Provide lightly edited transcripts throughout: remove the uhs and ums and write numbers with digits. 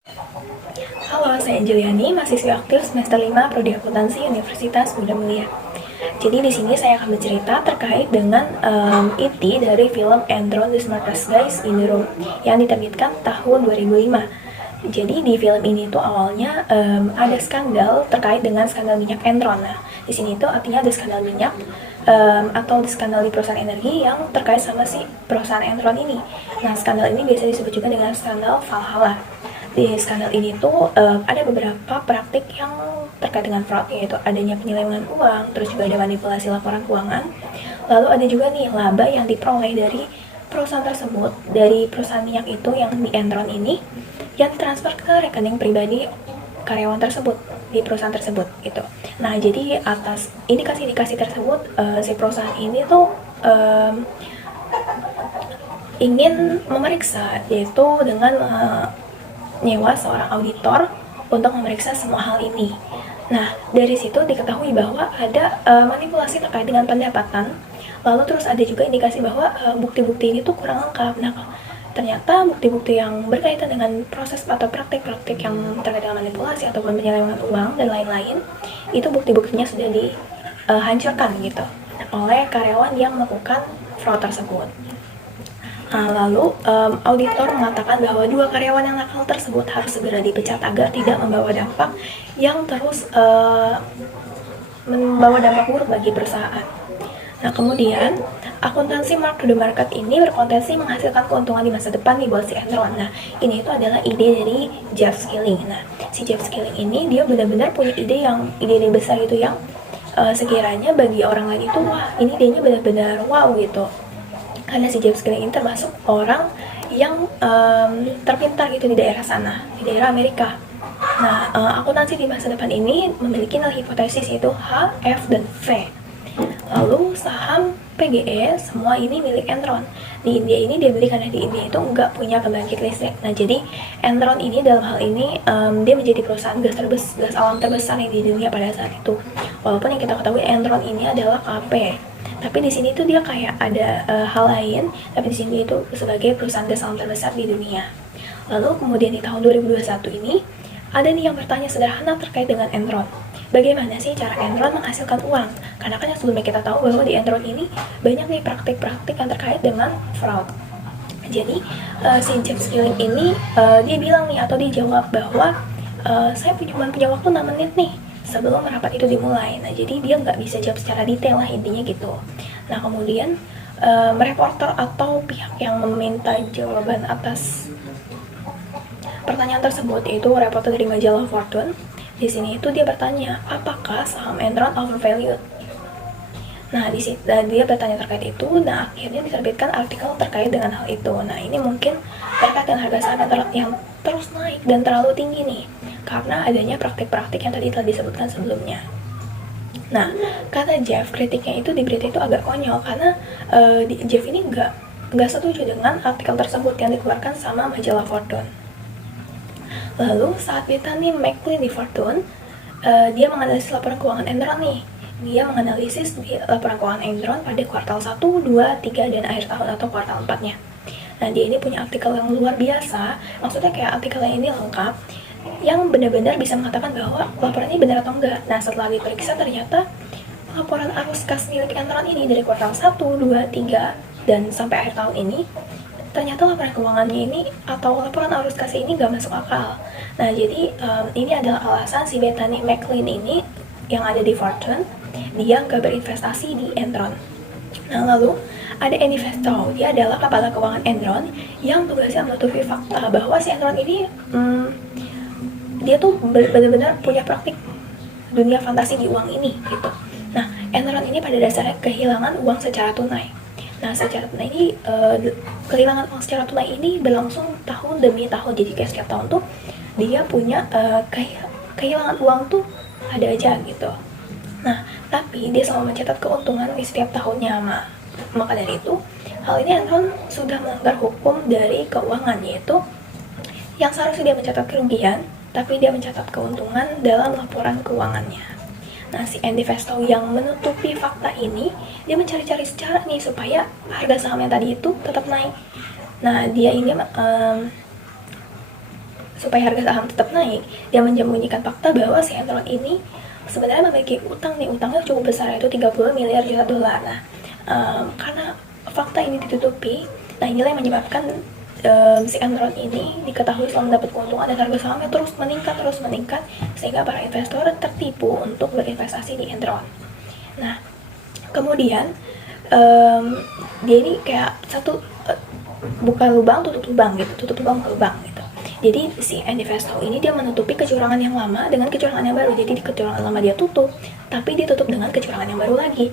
Halo, saya Anjeliani, mahasiswi aktif semester 5 Prodi Akuntansi Universitas Bunda Mulia. Jadi di sini saya akan bercerita terkait dengan inti dari film Enron The Smartest Guys in the Room yang diterbitkan tahun 2005. Jadi di film ini tuh awalnya ada skandal terkait dengan skandal minyak Enron. Nah, di sini tuh artinya ada skandal minyak atau skandal di perusahaan energi yang terkait sama si perusahaan Enron ini. Nah, skandal ini biasa disebut juga dengan skandal Valhalla. Di skandal ini tuh ada beberapa praktik yang terkait dengan fraud, yaitu adanya penyelewengan uang, terus juga ada manipulasi laporan keuangan. Lalu ada juga nih laba yang diperoleh dari perusahaan tersebut, dari perusahaan minyak itu yang di Enron ini, yang transfer ke rekening pribadi karyawan tersebut di perusahaan tersebut gitu. Nah, jadi atas indikasi-indikasi tersebut si perusahaan ini tuh ingin memeriksa, yaitu dengan nyewa seorang auditor untuk memeriksa semua hal ini. Nah, dari situ diketahui bahwa ada manipulasi terkait dengan pendapatan. Lalu terus ada juga indikasi bahwa bukti-bukti ini tuh kurang lengkap. Nah, ternyata bukti-bukti yang berkaitan dengan proses atau praktik-praktik yang terkait dengan manipulasi ataupun penyelewengan uang dan lain-lain, itu bukti-buktinya sudah dihancurkan gitu oleh karyawan yang melakukan fraud tersebut. Nah, lalu auditor mengatakan bahwa 2 karyawan yang nakal tersebut harus segera dipecat agar tidak membawa dampak yang terus membawa dampak buruk bagi perusahaan. Nah, kemudian akuntansi mark to the market ini berpotensi menghasilkan keuntungan di masa depan nih buat si Enron. Nah, ini itu adalah ide dari Jeff Skilling. Nah, si Jeff Skilling ini dia benar-benar punya ide besar gitu yang sekiranya bagi orang lain itu wah, ini idenya benar-benar wow gitu. Karena si James Skilling ini termasuk orang yang terpintar gitu di daerah sana, di daerah Amerika. Nah, akuntansi di masa depan ini memiliki nilai hipotesis yaitu H, F, dan V. Lalu saham PGE semua ini milik Enron. Di India ini dia beli karena di India itu nggak punya pembangkit listrik. Nah, jadi Enron ini dalam hal ini dia menjadi perusahaan gas alam terbesar di dunia pada saat itu. Walaupun yang kita ketahui Enron ini adalah KP. Tapi di sini tuh dia kayak ada hal lain, tapi di sini itu sebagai perusahaan gas alam terbesar di dunia. Lalu kemudian di tahun 2021 ini ada nih yang bertanya sederhana terkait dengan Enron. Bagaimana sih cara Enron menghasilkan uang? Karena kan yang sebelumnya kita tahu bahwa di Enron ini banyak nih praktik-praktik yang terkait dengan fraud. Jadi si James Skilling ini dia bilang nih atau dia jawab bahwa saya cuma punya waktu 6 menit nih sebelum rapat itu dimulai. Nah, jadi dia nggak bisa jawab secara detail lah intinya gitu. Nah, kemudian reporter atau pihak yang meminta jawaban atas pertanyaan tersebut, yaitu reporter dari majalah Fortune. Di sini itu dia bertanya, apakah saham Enron overvalued? Nah, di situ dia bertanya terkait itu. Nah, akhirnya diterbitkan artikel terkait dengan hal itu. Nah, ini mungkin terkait dengan harga saham yang terus naik dan terlalu tinggi nih, karena adanya praktik-praktik yang tadi telah disebutkan sebelumnya. Nah, kata Jeff, kritiknya itu di berita itu agak konyol karena Jeff ini nggak setuju dengan artikel tersebut yang dikeluarkan sama majalah Fortune. Lalu saat Bethany McLean di Fortune, dia menganalisis laporan keuangan Enron nih. Dia menganalisis di laporan keuangan Enron pada kuartal 1, 2, 3, dan akhir tahun atau kuartal 4-nya. Nah, dia ini punya artikel yang luar biasa, maksudnya kayak artikelnya ini lengkap, yang benar-benar bisa mengatakan bahwa laporan ini benar atau enggak. Nah, setelah diperiksa ternyata laporan arus kas milik Enron ini dari kuartal 1, 2, 3, dan sampai akhir tahun ini, ternyata laporan keuangannya ini atau laporan arus kas ini nggak masuk akal. Nah, jadi ini adalah alasan si Bethany McLean ini yang ada di Fortune, dia nggak berinvestasi di Enron. Nah, lalu ada Andy Festow, dia adalah kepala keuangan Enron yang tugasnya menutupi fakta bahwa si Enron ini dia tuh benar-benar punya praktik dunia fantasi di uang ini gitu. Nah, Enron ini pada dasarnya kehilangan uang secara tunai. Nah, secara tunai ini kehilangan uang secara tunai ini berlangsung tahun demi tahun. Jadi kayak setiap tahun tuh dia punya kehilangan uang tuh ada aja gitu. Nah, tapi dia selalu mencatat keuntungan di setiap tahunnya. Maka dari itu, hal ini Enron sudah melanggar hukum dari keuangan, yaitu yang seharusnya dia mencatat kerugian, tapi dia mencatat keuntungan dalam laporan keuangannya. Nah, si Andy Festow yang menutupi fakta ini, dia mencari-cari cara nih supaya harga saham yang tadi itu tetap naik. Nah, dia ini supaya harga saham tetap naik, dia menyembunyikan fakta bahwa si Enron ini sebenarnya memiliki utang nih, utangnya cukup besar, yaitu 30 miliar juta dolar. Nah, karena fakta ini ditutupi, nah inilah yang menyebabkan si Enron ini diketahui selalu mendapat keuntungan dan harga sahamnya terus meningkat, sehingga para investor tertipu untuk berinvestasi di Enron. Nah, kemudian dia ini kayak satu buka lubang tutup lubang gitu. Jadi si Andy Fastow ini dia menutupi kecurangan yang lama dengan kecurangan yang baru. Jadi di kecurangan lama dia tutup, tapi ditutup dengan kecurangan yang baru lagi.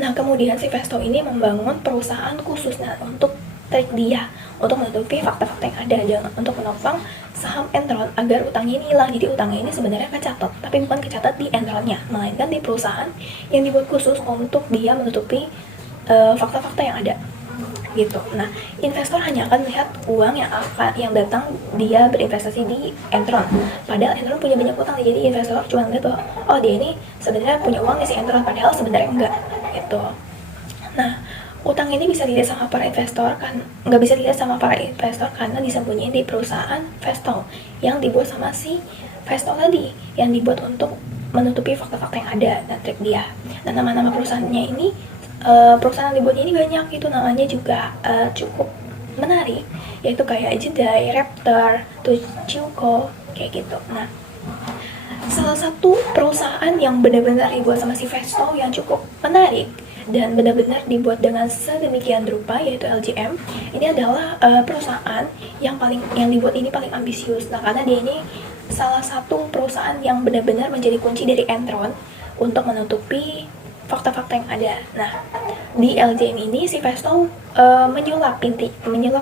Nah, kemudian si Fastow ini membangun perusahaan khususnya untuk trik dia, untuk menutupi fakta-fakta yang ada, dan untuk menopang saham Enron agar utangnya ini hilang. Jadi utangnya ini sebenarnya kecatat, tapi bukan kecatat di Enronnya, melainkan di perusahaan yang dibuat khusus untuk dia menutupi fakta-fakta yang ada gitu. Nah, investor hanya akan melihat uang yang datang dia berinvestasi di Enron. Padahal Enron punya banyak utang, jadi investor cuma lihat bahwa oh dia ini sebenarnya punya uang di si Enron, padahal sebenarnya enggak gitu. Nah, utang ini bisa dilihat sama para investor kan, nggak bisa dilihat sama para investor karena disembunyiin di perusahaan Fastow yang dibuat sama si Fastow tadi, yang dibuat untuk menutupi fakta-fakta yang ada dan trik dia. Dan nama-nama perusahaannya ini perusahaan yang dibuatnya ini banyak, itu namanya juga cukup menarik, yaitu kayak Jedai, Raptor, Tuchilco, kayak gitu. Nah, salah satu perusahaan yang benar-benar dibuat sama si Fastow yang cukup menarik dan benar-benar dibuat dengan sedemikian rupa, yaitu LGM. Ini adalah perusahaan yang dibuat ini paling ambisius. Nah, karena dia ini salah satu perusahaan yang benar-benar menjadi kunci dari Enron untuk menutupi fakta-fakta yang ada. Nah, di LGM ini si Fastow menyulap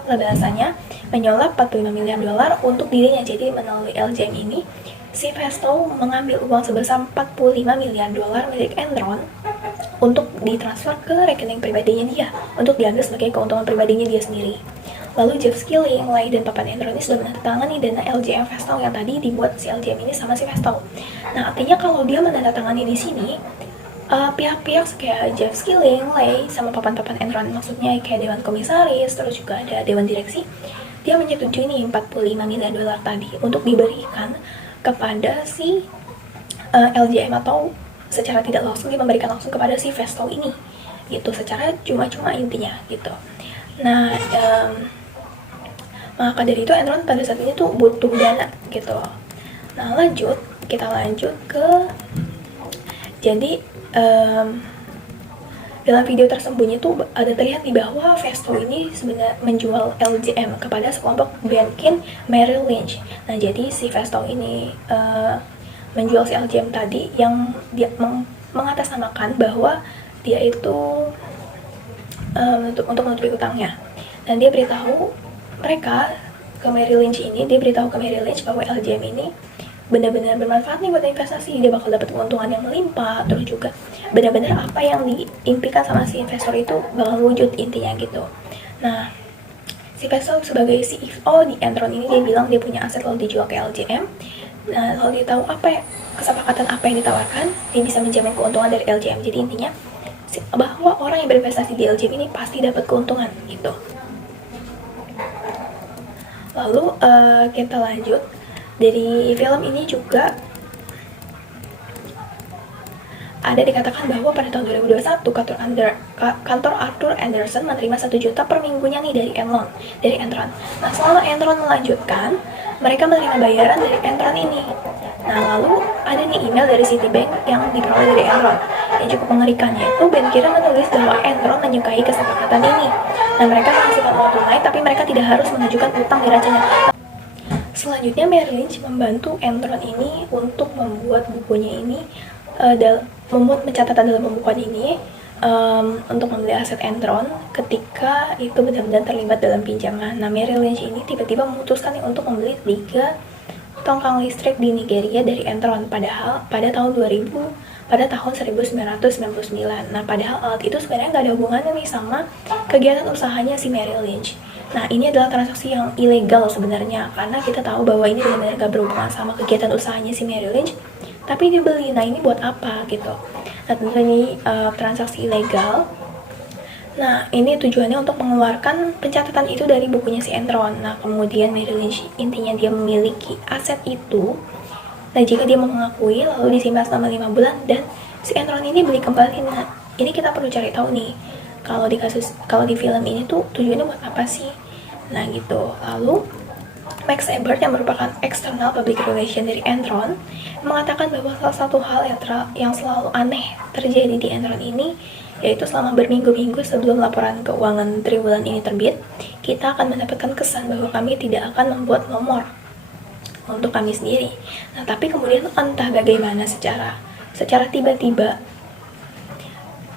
lah bahasanya, menyulap 45 miliar dolar untuk dirinya. Jadi melalui LGM ini si Fastow mengambil uang sebesar 45 miliar dolar milik Enron untuk ditransfer ke rekening pribadinya dia, untuk diambil sebagai keuntungan pribadinya dia sendiri. Lalu Jeff Skilling, Lai, dan papan Enron ini sudah menandatangani dana LGM Fastow yang tadi dibuat si LGM ini sama si Fastow. Nah, artinya kalau dia menandatangani di sini, pihak-pihak kayak Jeff Skilling, Lai, sama papan-papan Enron, maksudnya kayak dewan komisaris, terus juga ada dewan direksi, dia menyetujui nih 45 miliar dolar tadi untuk diberikan kepada si LGM, atau secara tidak langsung dia memberikan langsung kepada si Fastow ini gitu, secara cuma-cuma intinya gitu. Nah, maka dari itu Enron pada saat ini tuh butuh dana gitu. Nah, kita lanjut ke jadi dalam video tersembunyi itu ada terlihat di bahwa Fastow ini sebenarnya menjual LGM kepada sekelompok bankin Merrill Lynch. Nah, jadi si Fastow ini menjual si LGM tadi yang dia mengatasnamakan bahwa dia itu untuk menutupi utangnya. Dan dia beritahu mereka ke Merrill Lynch bahwa LGM ini benar-benar bermanfaat nih buat investasi, dia bakal dapat keuntungan yang melimpah, terus juga benar-benar apa yang diimpikan sama si investor itu bakal wujud, intinya gitu. Nah, si Fastow sebagai CEO di Enron ini dia bilang dia punya aset lalu dijual ke LGM. Nah, kalau dia tahu kesepakatan apa yang ditawarkan, dia bisa menjamin keuntungan dari LGM. Jadi intinya bahwa orang yang berinvestasi di LGM ini pasti dapat keuntungan gitu. Lalu kita lanjut. Dari film ini juga ada dikatakan bahwa pada tahun 2021 kantor Arthur Andersen menerima 1 juta per minggunya nih dari Enron. Nah, selama Enron melanjutkan, mereka menerima bayaran dari Enron ini. Nah, lalu ada nih email dari Citibank yang diperoleh dari Enron. Yang cukup mengerikan, yaitu bankirnya menulis bahwa Enron menyukai kesepakatan ini. Nah, mereka menghasilkan uang tunai, tapi mereka tidak harus mengajukan utang di racanya. Selanjutnya Merrill Lynch membantu Enron ini untuk membuat bukunya ini, membuat pencatatan dalam pembukuan ini untuk membeli aset Enron ketika itu benar-benar terlibat dalam pinjaman. Nah, Merrill Lynch ini tiba-tiba memutuskan untuk membeli 3 tongkang listrik di Nigeria dari Enron, padahal pada tahun 1999. Nah, padahal alat itu sebenarnya nggak ada hubungannya nih sama kegiatan usahanya si Merrill Lynch. Nah, ini adalah transaksi yang ilegal sebenarnya, karena kita tahu bahwa ini benar-benar gak berhubungan sama kegiatan usahanya si Merrill Lynch, tapi dibeli. Nah, ini buat apa gitu. Nah, tentu ini transaksi ilegal. Nah, ini tujuannya untuk mengeluarkan pencatatan itu dari bukunya si Enron. Nah, kemudian Merrill Lynch intinya dia memiliki aset itu. Nah, jika dia mau mengakui, lalu disimpan selama 5 bulan dan si Enron ini beli kembali. Nah, ini kita perlu cari tahu nih, kalau di film ini tuh tujuannya buat apa sih? Nah, gitu. Lalu Max Ebert yang merupakan external public relation dari Enron mengatakan bahwa salah satu hal yang selalu aneh terjadi di Enron ini yaitu selama berminggu-minggu sebelum laporan keuangan triwulan ini terbit, kita akan mendapatkan kesan bahwa kami tidak akan membuat nomor untuk kami sendiri. Nah, tapi kemudian entah bagaimana secara tiba-tiba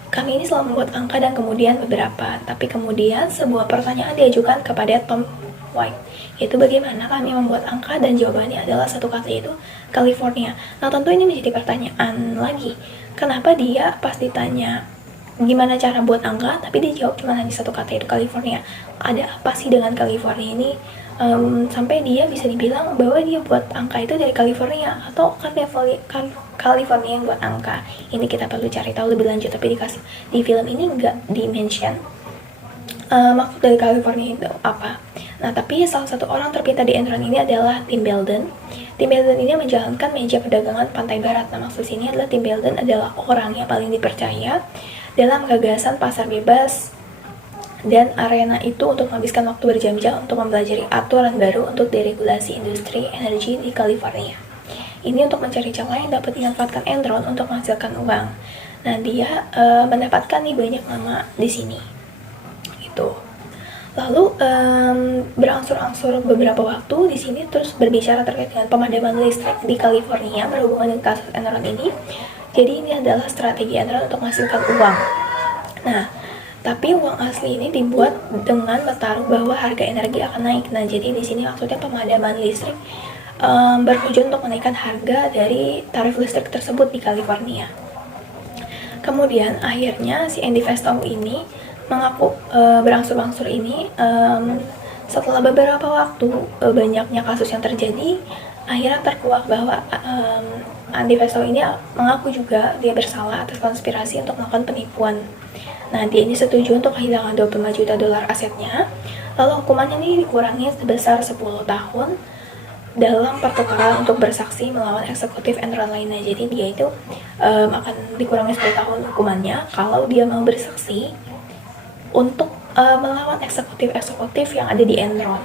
kami ini selalu membuat angka dan kemudian beberapa, tapi kemudian sebuah pertanyaan diajukan kepada Tom White, yaitu bagaimana kami membuat angka, dan jawabannya adalah satu kata, yaitu California. Nah, tentu ini menjadi pertanyaan lagi, kenapa dia pas ditanya gimana cara buat angka, tapi dia jawab cuma hanya satu kata, yaitu California. Ada apa sih dengan California ini sampai dia bisa dibilang bahwa dia buat angka itu dari California, atau California yang buat angka? Ini kita perlu cari tahu lebih lanjut, tapi di film ini nggak di-mention maksud dari California itu apa. Nah, tapi salah satu orang terpintar di Enron ini adalah Tim Belden. Tim Belden ini menjalankan meja perdagangan Pantai Barat. Nah, maksud sini adalah Tim Belden adalah orang yang paling dipercaya dalam gagasan pasar bebas dan arena itu untuk menghabiskan waktu berjam-jam untuk mempelajari aturan baru untuk deregulasi industri energi di California. Ini untuk mencari celah yang dapat dimanfaatkan Enron untuk menghasilkan uang. Nah, dia mendapatkan nih banyak nama di sini. Gitu. Lalu berangsur-angsur beberapa waktu di sini terus berbicara terkait dengan pemadaman listrik di California berhubungan dengan kasus Enron ini. Jadi ini adalah strategi Enron untuk menghasilkan uang. Nah, tapi uang asli ini dibuat dengan bertaruh bahwa harga energi akan naik. Nah, jadi di sini maksudnya pemadaman listrik bertujuan untuk menaikkan harga dari tarif listrik tersebut di California. Kemudian akhirnya si Andy Fastow ini mengaku berangsur-angsur ini setelah beberapa waktu banyaknya kasus yang terjadi, akhirnya terkuak bahwa Andy Fastow ini mengaku juga dia bersalah atas konspirasi untuk melakukan penipuan. Nah, dia ini setuju untuk kehilangan $25 juta asetnya, lalu hukumannya ini dikurangi sebesar 10 tahun dalam pertukaran untuk bersaksi melawan eksekutif Enron lainnya. Jadi dia itu akan dikurangi 10 tahun hukumannya kalau dia mau bersaksi untuk melawan eksekutif yang ada di Enron.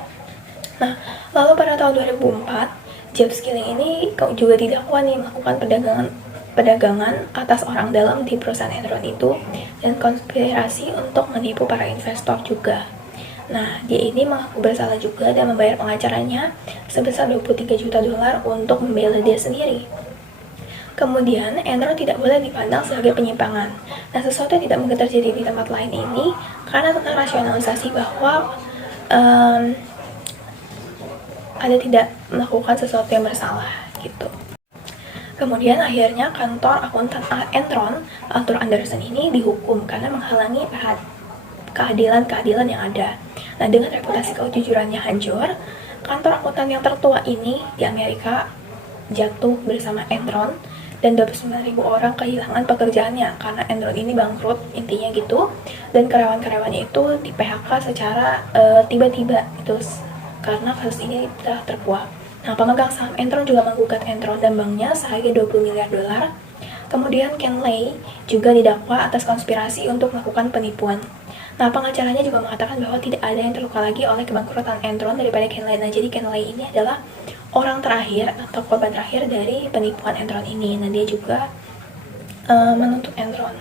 Nah, lalu pada tahun 2004, Jeff Skilling ini juga didakwa nih melakukan perdagangan atas orang dalam di perusahaan Enron itu dan konspirasi untuk menipu para investor juga. Nah, dia ini mengaku bersalah juga dan membayar pengacaranya sebesar $23 juta untuk membela dia sendiri. Kemudian, Enron tidak boleh dipandang sebagai penyimpangan. Nah, sesuatu yang tidak mungkin terjadi di tempat lain ini karena tentang rasionalisasi bahwa ada tidak melakukan sesuatu yang bersalah gitu. Kemudian akhirnya kantor akuntan Enron, Arthur Andersen ini dihukum karena menghalangi keadilan yang ada. Nah, dengan reputasi kejujurannya hancur, kantor akuntan yang tertua ini di Amerika jatuh bersama Enron dan 29.000 orang kehilangan pekerjaannya karena Enron ini bangkrut, intinya gitu. Dan karyawan-karyawannya itu di PHK secara tiba-tiba itu karena kasus ini telah terkuak. Nah, pemegang saham Enron juga menggugat Enron dan banknya seharga $20 miliar. Kemudian Ken Lay juga didakwa atas konspirasi untuk melakukan penipuan. Nah, pengacaranya juga mengatakan bahwa tidak ada yang terluka lagi oleh kebangkrutan Enron daripada Ken Lay. Nah, jadi Ken Lay ini adalah orang terakhir atau korban terakhir dari penipuan Enron ini. Nah, dia juga menuntut Enron.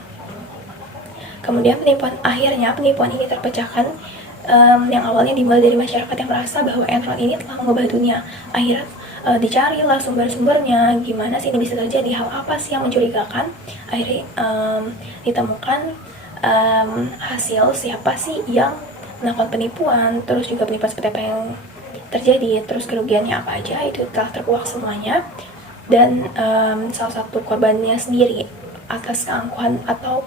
Kemudian penipuan ini terpecahkan yang awalnya dimulai dari masyarakat yang merasa bahwa Enron ini telah mengubah dunia. Akhirnya dicarilah sumber-sumbernya, gimana sih ini bisa terjadi, hal apa sih yang mencurigakan. Akhirnya ditemukan hasil siapa sih yang melakukan penipuan, terus juga penipuan seperti apa yang terjadi, terus kerugiannya apa aja, itu telah terkuak semuanya. Dan salah satu korbannya sendiri atas keangkuhan atau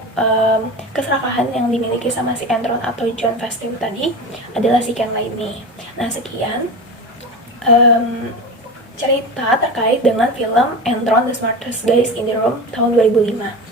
keserakahan yang dimiliki sama si Enron atau John Fastow tadi adalah si Ken Lay ini. Nah, sekian cerita terkait dengan film Enron The Smartest Guys in the Room tahun 2005.